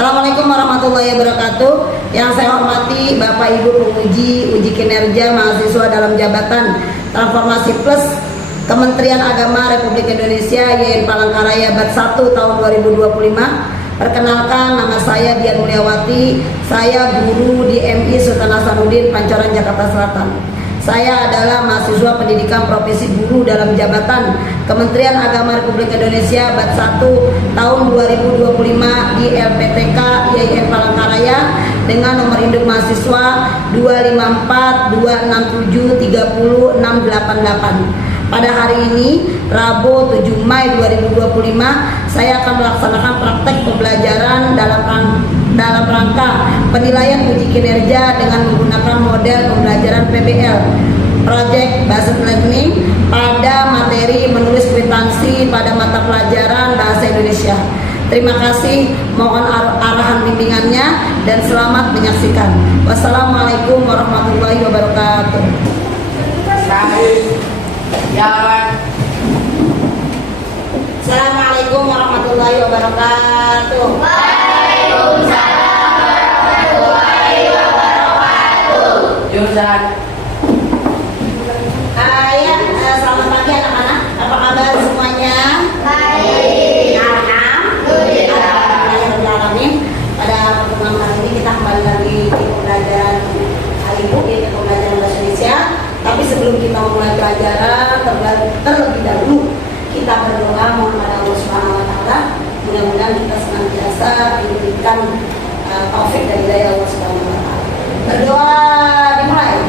Assalamualaikum warahmatullahi wabarakatuh. Yang saya hormati Bapak Ibu penguji uji kinerja mahasiswa dalam jabatan Transformasi Plus Kementerian Agama Republik Indonesia YN Palangkaraya Bat 1 tahun 2025. Perkenalkan, nama saya Dian Mulyawati. Saya guru di MI Sultan Hasanuddin Pancoran Jakarta Selatan. Saya adalah mahasiswa pendidikan profesi guru dalam jabatan Kementerian Agama Republik Indonesia Bat 1 tahun 2025 di LPTK YN Palangkaraya dengan nomor induk mahasiswa 25426730688. Pada hari ini, Rabu 7 Mei 2025, saya akan melaksanakan praktek pembelajaran dalam rangka penilaian uji kinerja dengan menggunakan model pembelajaran PBL Project Based Learning pada materi menulis kwitansi pada mata pelajaran Bahasa Indonesia. Terima kasih, mohon arahan bimbingannya dan selamat menyaksikan. Wassalamualaikum warahmatullahi wabarakatuh. Assalamualaikum warahmatullahi wabarakatuh. Waalaikumsalam warahmatullahi wabarakatuh. Jurusan. Selamat pagi anak-anak. Apa kabar semuanya? Baik. Alhamdulillah. Pada pertemuan kali ini kita kembali lagi di pembelajaran Ibu, yaitu pembelajaran bahasa Indonesia. Tapi sebelum kita memulai pelajaran, terlebih dahulu kita berdoa mohon pada Allah Subhanahu Wa Taala, mudah-mudahan kita senantiasa diberikan taufik dari hidayah Allah Subhanahu Wa Taala. Berdoa dimulai.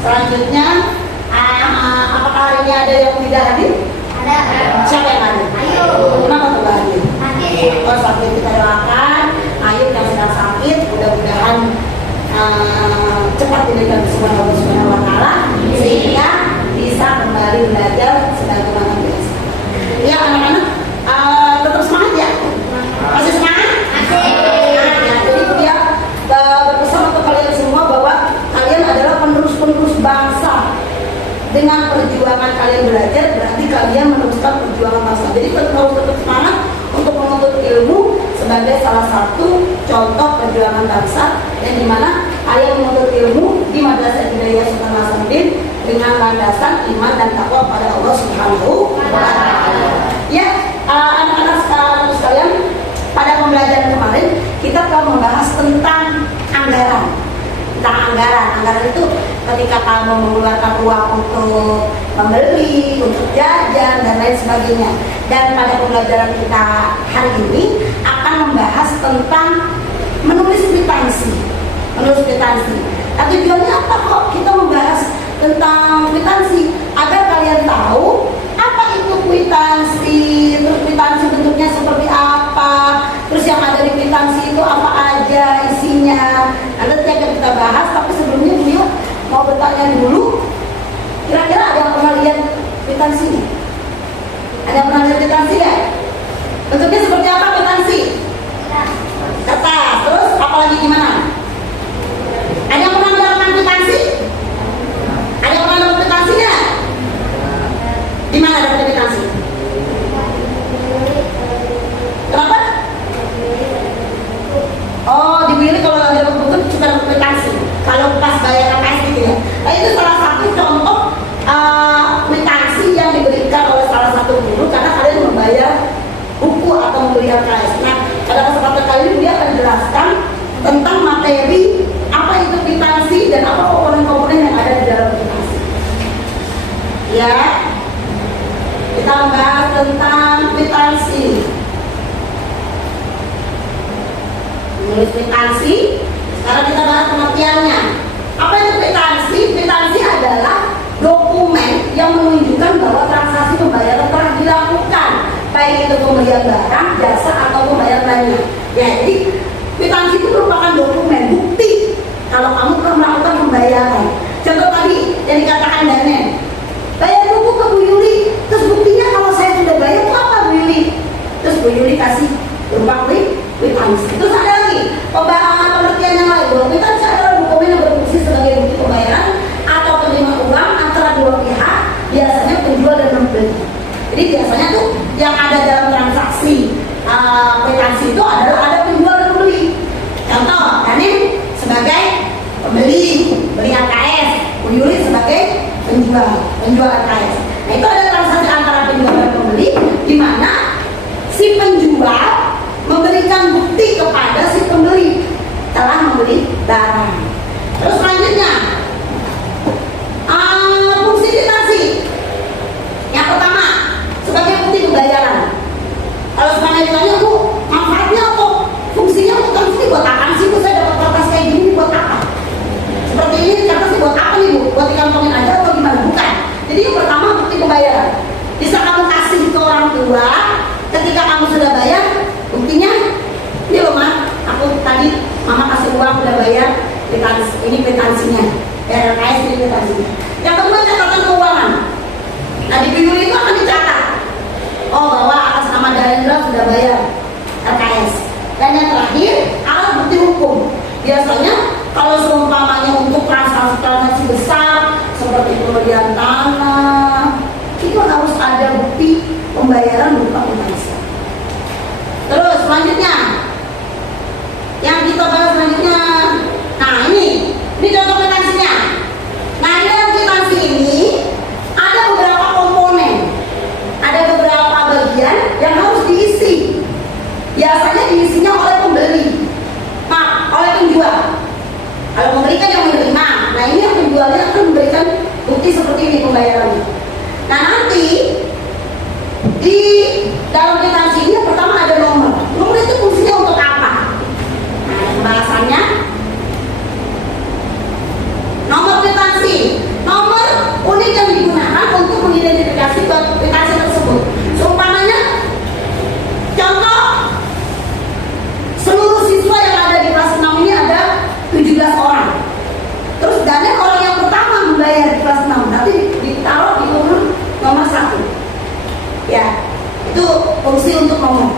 Selanjutnya, apakah hari ini ada yang tidak hadir? Ada. Siapa yang hadir? Ayo. Kenapa tidak hadir? Sakit. Oh, sakit, kita doakan Ayu yang sedang sakit, mudah-mudahan cepat diberikan kesembuhan Allah Subhanahu Wa Taala sehingga bisa kembali belajar sebagaimana biasa. Ya anak-anak, tetap semangat ya. Masih semangat? Masih. Ya, jadi dia berpesan untuk kalian semua bahwa kalian adalah penerus-penerus bangsa. Dengan perjuangan kalian belajar, berarti kalian meneruskan perjuangan bangsa. Jadi harus tetap semangat untuk menuntut ilmu sebagai salah satu contoh perjuangan bangsa, dan di mana kalian menuntut ilmu di Madrasah Ibtidaiyah Sultan Hasanuddin dengan landasan iman dan takwa pada Allah Subhanahu wa Ta'ala. dasar itu ketika kamu mengeluarkan uang untuk membeli, untuk jajan dan lain sebagainya. Dan pada pembelajaran kita hari ini akan membahas tentang menulis kwitansi. Menulis kwitansi. Nah, tujuannya apa kok kita membahas tentang kwitansi? Agar kalian tahu apa itu kwitansi, terus kwitansi bentuknya seperti apa, terus yang ada di kwitansi itu apa aja isinya. Nanti akan kita bahas, tapi sebelumnya beliau mau bertanya dulu, kira-kira ada yang pernah lihat kwitansi? Ada yang pernah lihat kwitansi ya? Bentuknya seperti apa kwitansi? Kertas, terus apalagi gimana? Ada yang pernah mendapatkan kwitansi? Ada yang pernah dapat kwitansi nggak? Di mana dapat kwitansi? Kenapa? Oh, di Willy kalau ada kebutuhan juga dapat kwitansi. Kalau pas bayar KKS gitu ya. Nah, itu salah satu contoh kwitansi yang diberikan oleh salah satu guru karena kalian membayar buku atau membeli KKS. Nah, pada kesempatan kali ini dia akan jelaskan tentang materi apa itu kwitansi dan apa komponen-komponen yang ada di dalam kwitansi. Ya, kita membahas tentang kwitansi. Menulis kwitansi. Sekarang kita bahas pengertiannya. Apa itu kwitansi? Kwitansi adalah dokumen yang menunjukkan bahwa transaksi pembayaran telah dilakukan, baik itu pembelian barang, jasa atau pembayaran lainnya. Ya, jadi kwitansi itu merupakan dokumen bukti kalau kamu telah melakukan pembayaran. Contoh tadi yang dikatakan Danen, bayar buku ke Bu Yuli, terus buktinya kalau saya sudah bayar itu apa Bu Yuli? Terus Bu Yuli kasih berupa kwitansi. Terus ada lagi pembahasan pengertian yang lain bahwa kwitansi adalah dokumen yang berfungsi sebagai bukti pembayaran atau penerimaan uang antara dua pihak, biasanya penjual dan pembeli. Jadi biasanya tuh yang ada dalam transaksi kwitansi itu adalah ada penjual dan pembeli. Contoh, Danen sebagai pembeli, beli AKS, Bu Yuli sebagai penjual AKS. Nah, itu ada transaksi antara penjual dan pembeli di mana si penjual memberikan bukti kepada si pembeli telah membeli barang. Terus selanjutnya fungsi kwitansi. Yang pertama sebagai bukti pembayaran. Kalau semuanya ditanya, Bu, manfaatnya apa? Fungsinya kwitansi buat apa sih? Bu, saya dapat kertas kayak gini buat apa? Seperti ini kertas buat apa nih Bu? Buat dikantongin aja atau gimana? Bukan. Jadi yang pertama bukti pembayaran. Bisa kamu kasih ke orang tua ketika kamu sudah bayar, buktinya ini loh Ma, aku tadi Mama kasih uang udah bayar, ini kwitansinya. RKS ini kwitansinya. Yang kedua catatan keuangan. Nah di video itu akan dicatat, oh bahwa atas nama Darendra sudah bayar RKS. Dan yang terakhir alat bukti hukum. Biasanya kalau seumpamanya untuk transaksi besar seperti pembelian tanah, itu harus ada bukti pembayaran berupa kwitansi. Terus selanjutnya yang kita bahas selanjutnya, nah ini contoh kwitansinya. Nah di dalam kwitansi ini ada beberapa komponen, ada beberapa bagian yang harus diisi. Biasanya diisinya oleh pembeli, oleh penjual. Kalau pembeli kan yang menerima, nah ini yang penjualnya akan memberikan bukti seperti ini pembayarannya. Nah nanti di dalam kwitansi ini pertama ada nomor. Nomor itu fungsinya untuk apa? Nah, pembahasannya nomor kwitansi. Nomor unik yang digunakan untuk mengidentifikasi kwitansi tersebut. Seumpamanya, contoh seluruh siswa yang ada di kelas 6 ini ada 17 orang. Terus Danen orang yang pertama membayar di kelas 6, nanti ditaruh di nomor 1. Ya, itu fungsi untuk nomor,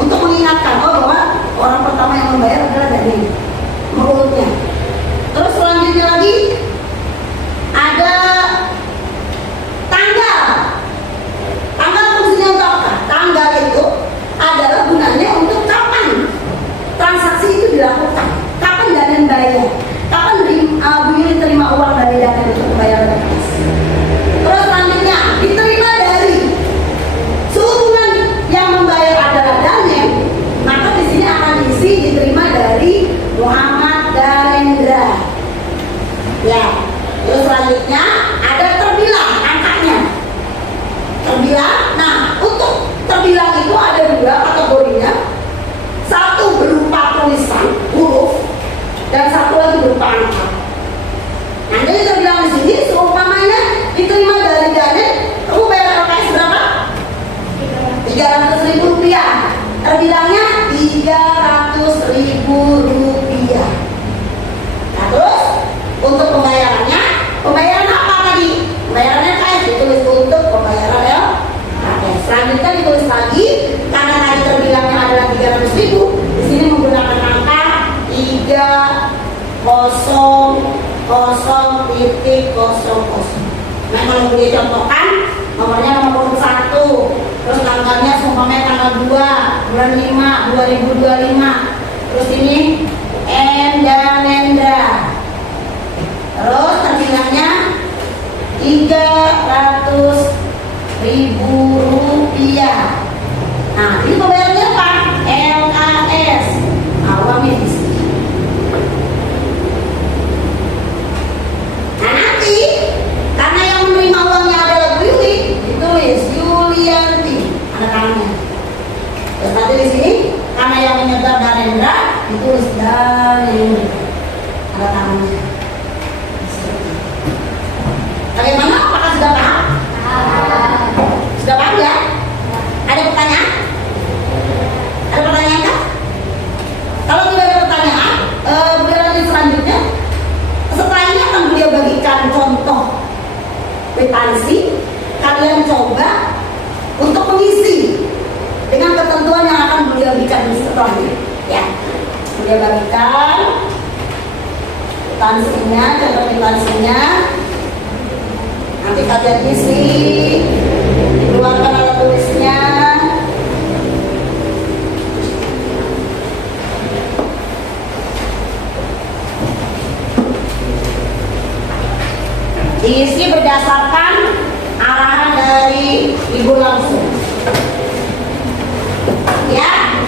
untuk mengingatkan bahwa orang pertama yang membayar adalah Danen, menurutnya. Terus selanjutnya lagi ada tanggal. Tanggal fungsinya untuk apa? Tanggal itu adalah gunanya untuk kapan transaksi itu dilakukan, kapan Danen bayar, kapan Bu Yuli terima uang dari Danen untuk pembayaran. Terus selanjutnya diterima dari sehubungan yang membayar adalah Danen, maka di sini akan diisi diterima dari Muhammad Darendra. rupiah. Nah, ini pembayarannya apa? LKS. Awalnya di sini. Nah, nanti karena yang menerima uangnya adalah Bu Yuli, ditulis Yulianti, ada tangannya. Terus nanti di sini karena yang menyetor Darendra, ditulis Darendra, ada tangannya. Bagaimana? Apakah sudah paham? Sudah paham ya? Ada pertanyaan? Ada pertanyaan kan? Kalau tidak ada pertanyaan, berlanjut selanjutnya. Setelah ini akan beliau bagikan contoh kwitansi. Kalian coba untuk mengisi dengan ketentuan yang akan beliau berikan setelah ini. Ya, beliau bagikan kwitansinya, contoh kwitansinya. Nanti kalian isi, keluarkan alat tulisnya. Diisi berdasarkan arahan dari Ibu langsung. Ya.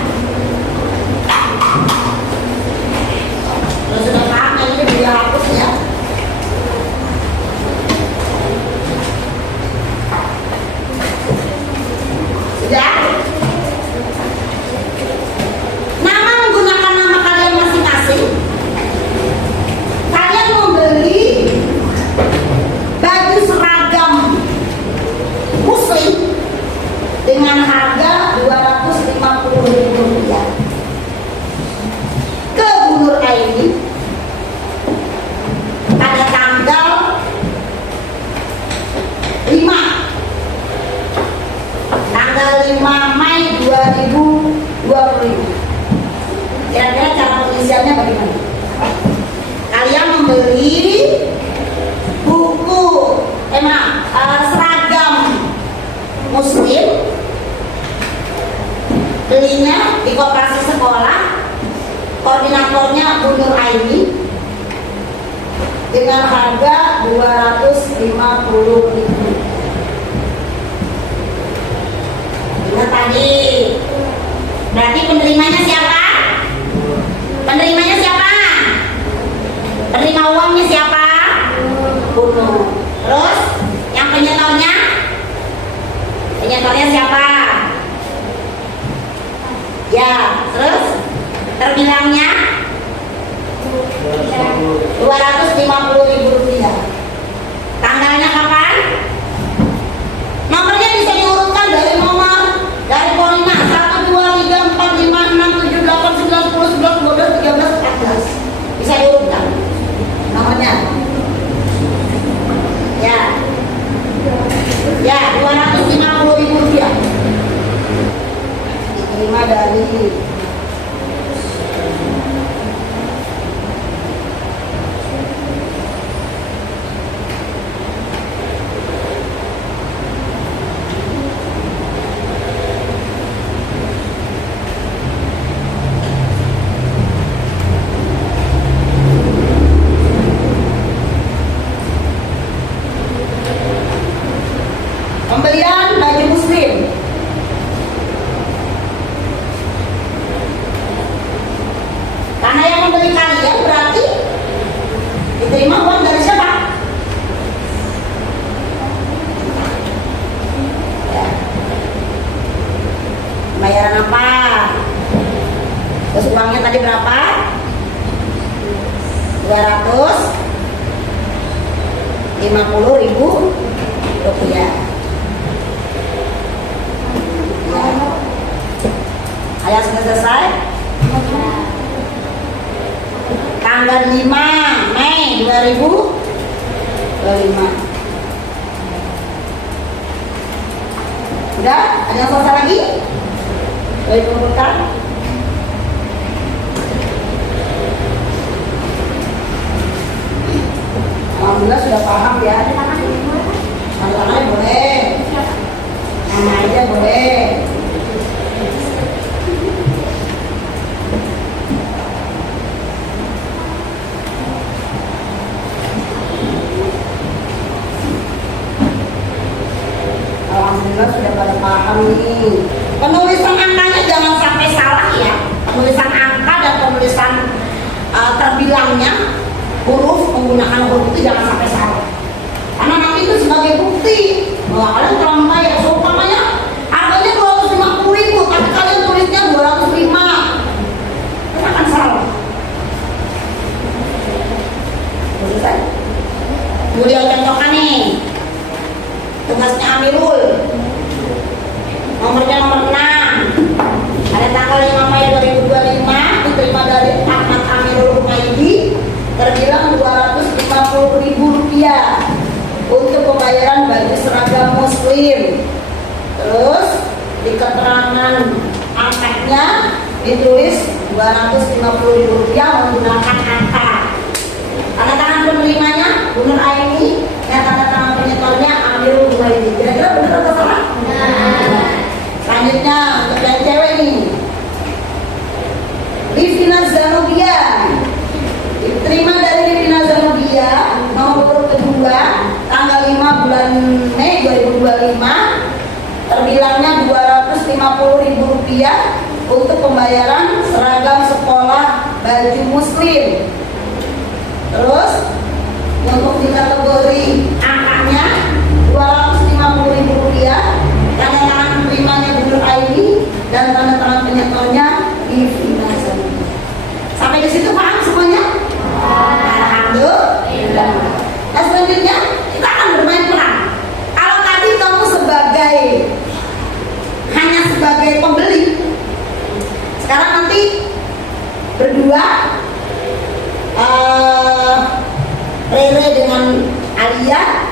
Kalau sudah paham, ini beliau hapus ya. Sudah? Nama menggunakan nama kalian masing-masing. Kalian membeli baju seragam muslim dengan harga Rp250.000 ke Bu Nur Aini pada tanggal 5 Mai 2020. Kira-kira cara pengisiannya bagaimana? Kalian membeli buku seragam muslim, belinya di koperasi sekolah, koordinatornya Bu Nur Aini dengan harga Rp250.000. Ingat tadi, berarti penerimanya siapa? Penerimanya siapa? Penerima uangnya siapa? Bu Nur. Terus yang penyetornya? Penyetornya siapa? Ya, terus terbilangnya Rp250.000. Tanggalnya kapan? Nomornya bisa diurutkan dari nomor dari Polina 1, 2, 3, 4, 5, 6, 7, 8, 9, 10, 11, 12, 13, 14. Bisa diurutkan nomornya. Ya, Rp250.000 diterima dari pembelian baju muslim. Karena yang membeli kalian berarti diterima uang dari siapa? Ya. Bayaran apa? Terus uangnya tadi berapa? Rp250.000. Ya. Ayah sudah selesai? Tanggal 5 Mei 2025. Udah? Ada yang selesai lagi? Boleh kumpulkan? Alhamdulillah sudah paham ya. Tangannya boleh. Nama aja boleh. Alhamdulillah sudah pada paham nih. Penulisan angkanya jangan sampai salah ya. Penulisan angka dan penulisan terbilangnya huruf, menggunakan huruf itu jangan sampai salah. Karena nanti itu sebagai bukti bahwa kalian telah membayar. Seumpamanya harganya 250.000 tapi kalian tulisnya 205, itu akan salah. Selesai. Kemudian contohkan nih tugasnya Amirul, nomornya nomor 6, pada tanggal 5 Mei 2025 diterima dari Ahmad Amirul Humaydi terbilang Rp250.000 untuk pembayaran baju seragam muslim. Terus di keterangan angkanya ditulis Rp250.000 menggunakan angka. Tanda tangan penerimanya Bu Nur Aini, dan tanda tangan penyetornya Amirul Humaydi. Kira-kira benar atau salah? Selanjutnya untuk yang cewek nih, Rifina Zanubia diterima dari Rifina Zanubia nomor urut kedua tanggal 5 bulan Mei 2025 terbilangnya Rp250.000 untuk pembayaran seragam sekolah baju muslim. Terus untuk di kategori angkanya Rp250.000, tanda tangan penerimanya Bu Nur Aini dan tanda tangan penyetornya Rifina Zanubia. Sampai di situ paham semuanya? Alhamdulillah. Nah selanjutnya kita akan bermain peran. Kalau tadi kamu hanya sebagai pembeli, sekarang nanti berdua Rere dengan Alia,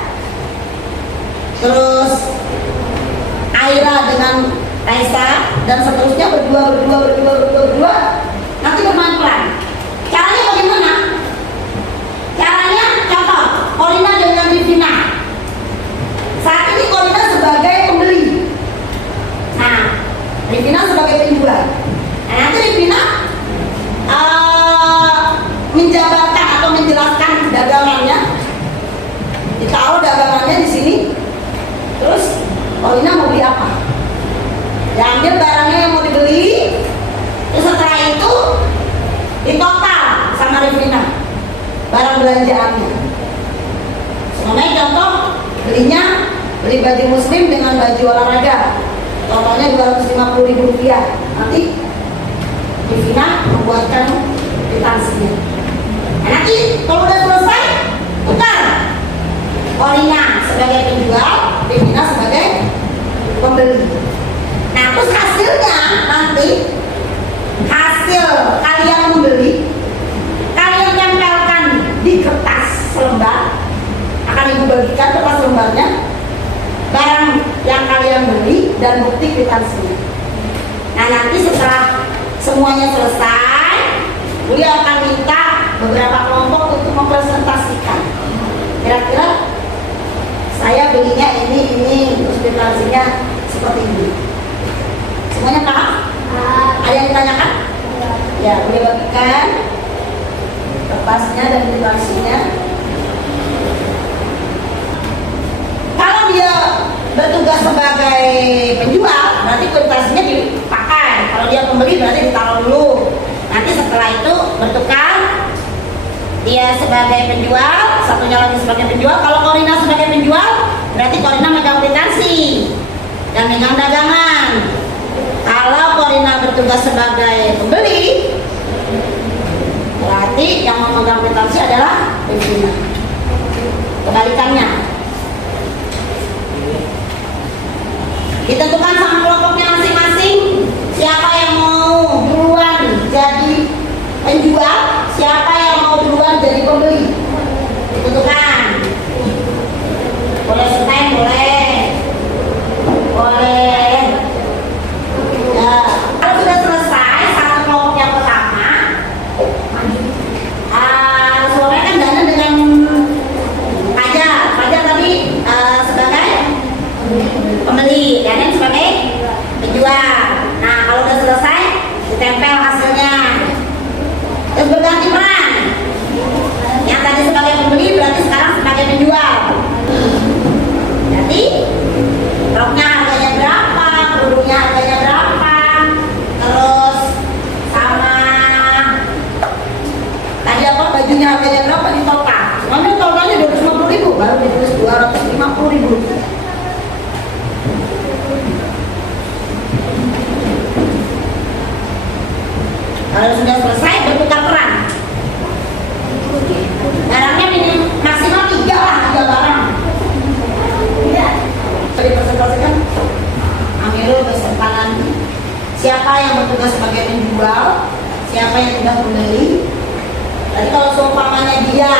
terus Aira dengan Raisa, dan seterusnya berdua nanti bermain peran. Caranya bagaimana? Caranya contoh Corina dengan Rifina. Saat ini Corina sebagai pembeli, nah Rifina sebagai penjual. Nah nanti Rifina menjabarkan atau menjelaskan dagangannya, ditaruh dagangannya di sini. Terus Corina mau beli apa? Diambil barangnya yang mau dibeli. Terus setelah itu ditotal sama Rifina barang belanjaannya. Semuanya contoh beli baju muslim dengan baju olahraga, totalnya Rp250.000. Nanti Rifina membuatkan kwitansinya. Nah, nanti kalau udah selesai tukar, Corina sebagai penjual, Rifina sebagai pembeli. Nah terus hasilnya nanti hasil kalian membeli, kalian tempelkan di kertas selembar, akan ibu bagikan kertas lembarnya barang yang kalian beli dan bukti kwitansinya. Nah nanti setelah semuanya selesai, beliau akan minta beberapa kelompok untuk mempresentasikan. Kira-kira saya belinya ini, terus kwitansinya seperti ini. Semuanya paham? Ada yang ditanyakan? Ya, boleh bagikan kertasnya dan kwitansinya. Kalau dia bertugas sebagai penjual, berarti kwitansinya dipakai. Kalau dia pembeli, berarti ditaruh dulu. Nanti setelah itu bertukar, dia sebagai penjual, satunya lagi sebagai penjual. Kalau Corina sebagai penjual, berarti Corina megang kwitansi dan megang dagangan. Kalau Corina bertugas sebagai pembeli, berarti yang memegang kwitansi adalah Rifina. Kebalikannya, ditentukan sama kelompoknya masing-masing. Siapa yang mau duluan jadi penjual, siapa yang mau duluan jadi pembeli, ditentukan. Boleh stand, boleh. Ya, kalau sudah selesai satu kelompok yang pertama, suaranya kan dana dengan Fajar tadi sebagai pembeli, dan sebagai penjual. Nah kalau sudah selesai Amirul beserta nanti. Siapa yang bertugas sebagai penjual, siapa yang sudah membeli. Tadi kalau seumpamanya dia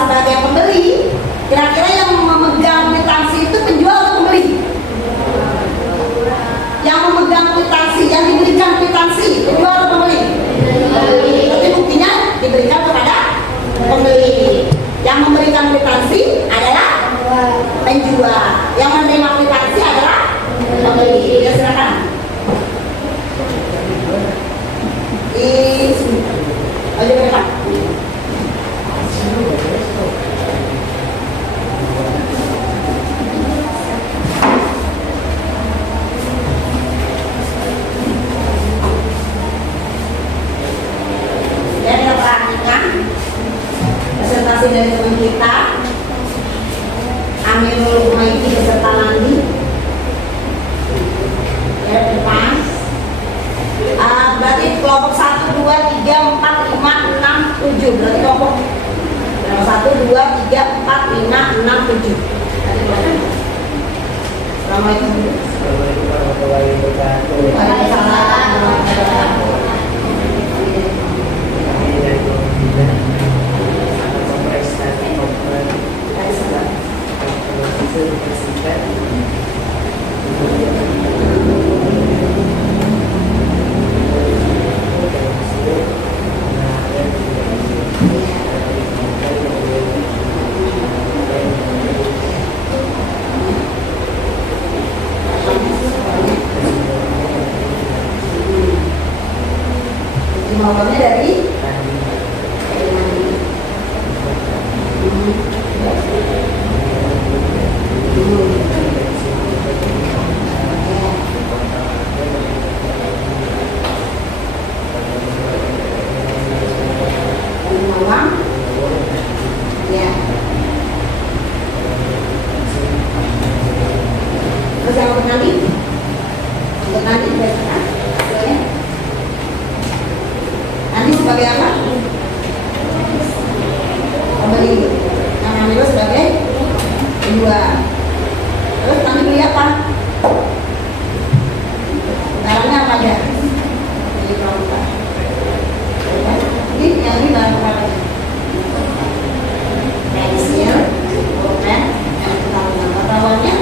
sebagai pembeli, kira-kira yang memegang kwitansi itu penjual atau pembeli? Yang memegang kwitansi, yang diberikan kwitansi, penjual atau pembeli? Berarti buktinya diberikan kepada pembeli. Yang memberikan kwitansi adalah penjual. Yang menerima kwitansi adalah pembeli. Ya, silakan. Ayo berdekat. Presentasi dari teman kita Amirul Umaidi beserta Nandi ya, depan. Berarti kelompok 1, 2, 3, 4, 5, 6, 7. Berarti kelompok 1, 2, 3, 4, 5, 6, 7. Assalamualaikum warahmatullahi wabarakatuh. Waalaikumsalam warahmatullahi jawabannya dari ya. Terus yang untuk nanti berdasarkan nanti sebagai apa? Pembeli. Yang Amirul sebagai penjual. Terus nanti beli apa? Barangnya apa aja? Jadi pramuka. Ini yang ini barang apa? Pensil, pulpen, yang kita menggambar lawannya.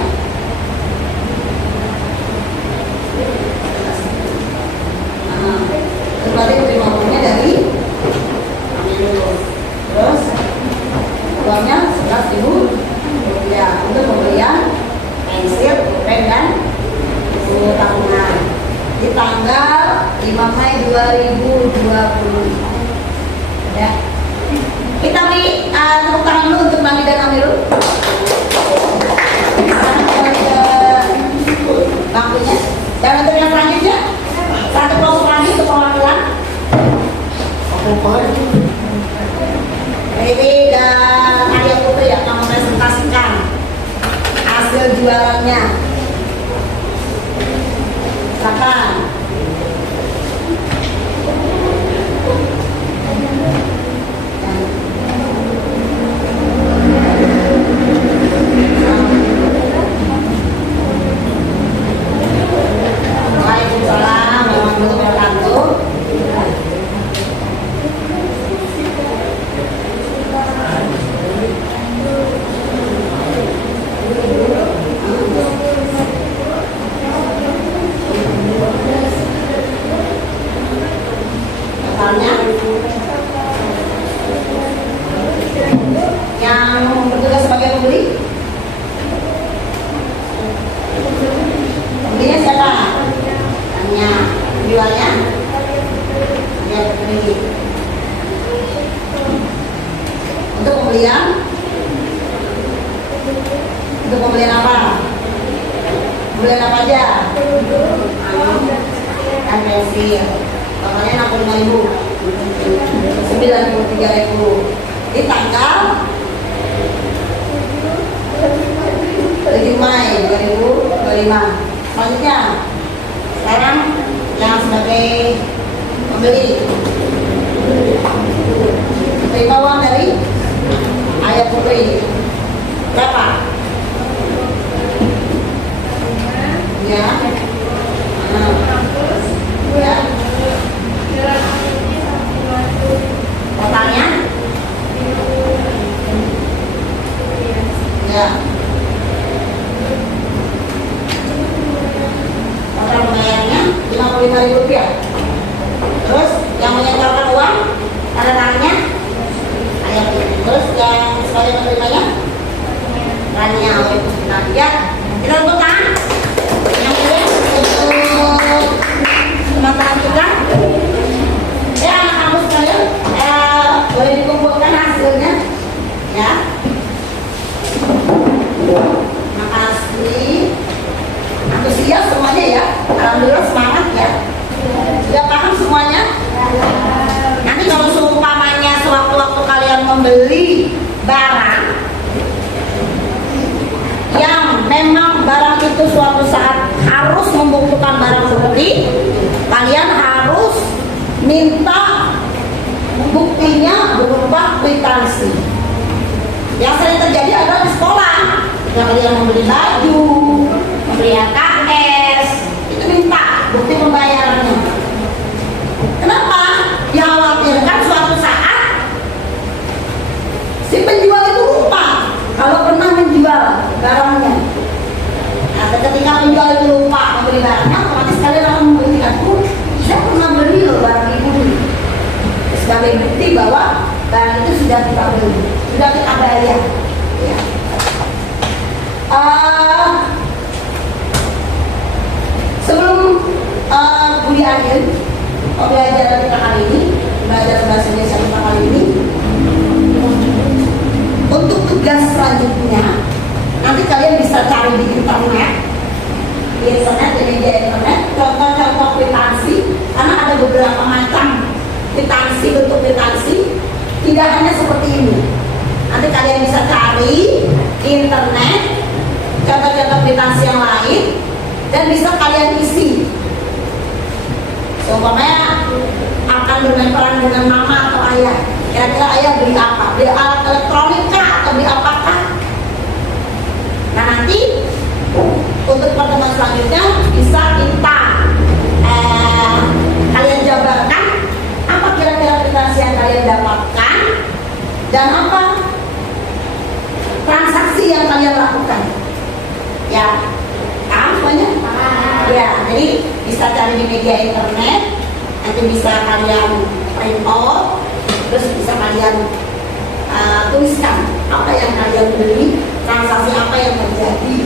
Berarti terima uangnya dari Amirul. Terus uangnya 11.000 rupiah untuk pembelian pensil, pulpen dan buku tahunan di tanggal 5 Mei 2020. Ya. Kita beri tepuk tangan dulu untuk Nandi dan Amirul. Sekarang kembali ke bangkunya. Dan untuk yang selanjutnya satu kelompok lagi untuk perwakilan Riri dan Arya Putri akan mempresentasikan hasil jualannya. Silakan. Waalaikumsalam warahmatullahi wabarakatuh. Totalnya yang bertugas sebagai pembeli, pembelinya siapa? Tanya. Jualnya dia pembeli. Untuk pembelian apa? Pembelian apa aja? Kan pensil. Totalnya 65.000, 93.000 di tanggal 7 Mei 2025. Selanjutnya sekarang yang sebagai pembeli terima uang dari Ayah Putri berapa? Ya. Ya. Totalnya? Ya. Total pembayarannya Rp55.000. Terus yang menyetorkan uang tanda tangannya ayat ini. Terus yang sebagai penerimanya Rania oleh Puspita. Ya, kita tepuk tangan. Yang kedua untuk teman-teman kita. Ya, anak kamu sekalian boleh dikumpulkan hasilnya. Ya. Makasih. Antusias semuanya ya. Alhamdulillah semangat ya. Sudah paham semuanya? Nanti kalau seumpamanya sewaktu-waktu kalian membeli barang yang memang barang itu suatu saat harus membutuhkan barang bukti, kalian harus minta buktinya berupa kwitansi. Yang sering terjadi adalah di sekolah, ketika kalian membeli baju, membeli AKS, itu minta bukti pembayarannya. Kenapa? Dikhawatirkan suatu saat si penjual itu lupa kalau pernah menjual barangnya. Nah, ketika penjual itu lupa membeli barangnya, otomatis kalian akan membuktikan, saya pernah beli loh barang ibu ini. Sebagai bukti bahwa barang itu sudah kita beli, sudah kita bayar. Ya. Sebelum Budi Adil pembelajaran kita kali ini, belajar bahasa Indonesia kita kali ini, untuk tugas selanjutnya nanti kalian bisa cari di internet, di media internet, contoh-contoh kwitansi, karena ada beberapa macam kwitansi, bentuk kwitansi, tidak hanya seperti ini. Nanti kalian bisa cari di internet contoh-contoh kwitansi yang lain dan bisa kalian isi. Umpamanya akan bermain peran dengan mama atau ayah. Kira-kira ayah beli apa? Beli alat elektronik kah atau beli apakah? Nah, nanti untuk pertemuan selanjutnya bisa kita kalian jabarkan apa kira-kira kwitansi yang kalian dapatkan dan apa transaksi yang kalian lakukan. Ya, paham semuanya? Ya, jadi bisa cari di media internet, nanti bisa kalian print out, terus bisa kalian tuliskan apa yang kalian beli, transaksi apa yang terjadi.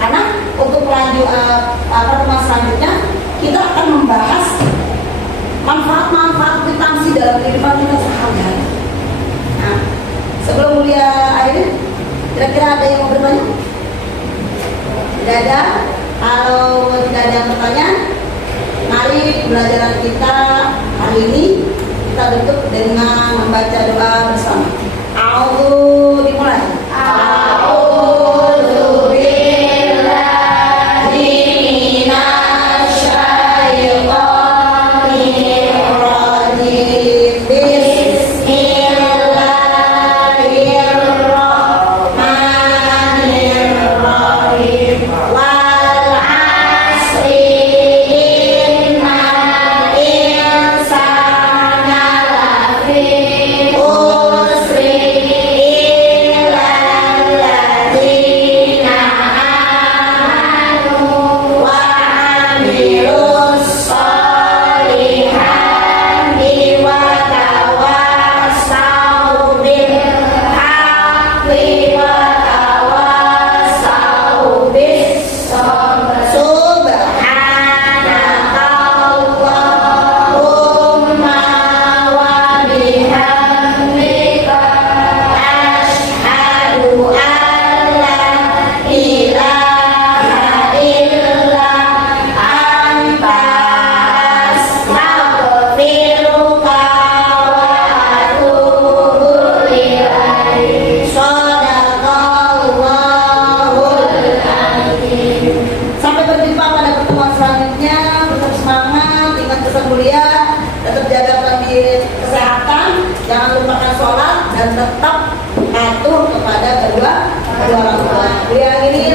Karena untuk pertemuan selanjutnya kita akan membahas manfaat-manfaat kwitansi dalam kehidupan kita sehari-hari. Nah, sebelum mulia akhir, kira-kira ada yang mau bertanya? Tidak ada? Kalau tidak ada pertanyaan, mari pembelajaran kita hari ini kita tutup dengan membaca doa bersama. A'udzu dimulai. A'udzu billahi minasyaitonir rajim. Bismillahirrahmanirrahim. dan tetap patuh kepada kedua orang tua. Yang ini